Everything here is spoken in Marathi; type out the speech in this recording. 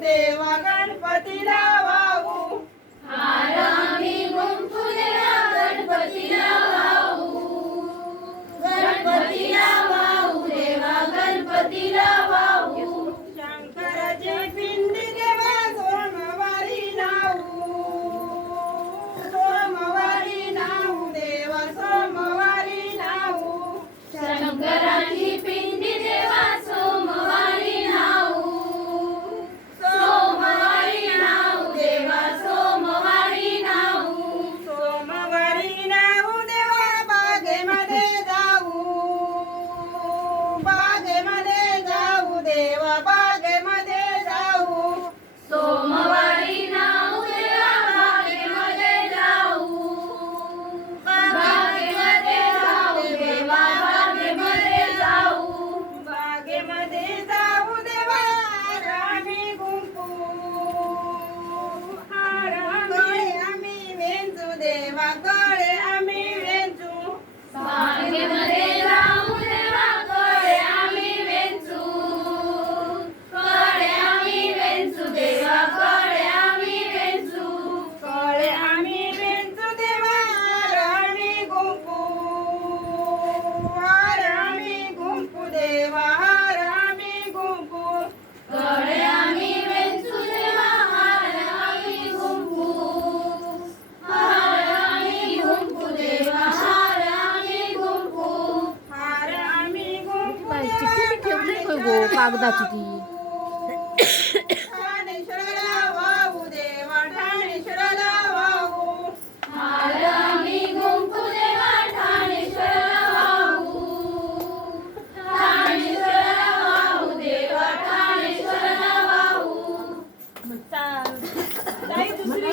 देवा गणपतीला वाहू हार आम्ही गुंफू देवा गणपतीला वाहू. गणपतीला वाहू देवा गणपतीला वाहू. शंकराची पिंडी देवा सोमवारी नाऊ. सोमवारी नाऊ देवा सोमवारी नाऊ. शंकराची पिंडी देवा सोमवारी नाऊ. सोमवारी नाऊ देवा सोमवारी नाऊ. सोमवारी नाऊ देवा बागेमध्ये जाऊ. बागेमध्ये जाऊ देवा बागेमध्ये जाऊ. सोमवारी नाऊ देवा बागेमध्ये जाऊ. बागेमध्ये जाऊ देवा बागेमध्ये जाऊ. बागेमध्ये जाऊ देवा आम्ही गुंफू. हार गळे आम्ही वेंचू देवा गळे आम्ही वेंचू. बागेमध्ये जाऊ देवा कळे आम्ही वेचू. कळे आम्ही वेचू देवा कळे आम्ही वेचू. गळे आम्ही वेंचू देवा हार आम्ही गुंफू. हार आम्ही गुंफू देवा हार आम्ही गुंफू. कळे आम्ही वेचू देवा हार आम्ही गुंफू. हार आम्ही गुंफू देवा हार आम्ही गुंफू. हार आम्ही गुंफू काय देवा चिठ्ठी बी ठेवली होय गो कागदाची ती. ठाणेश्वराला वाहू देवा ठाणेश्वराला वाहू. हार आम्ही गुंफू देवा ठाणेश्वराला वाहू. ठाणेश्वराला वाहू देवा ठाणेश्वराला वाहू. ताई दुसरी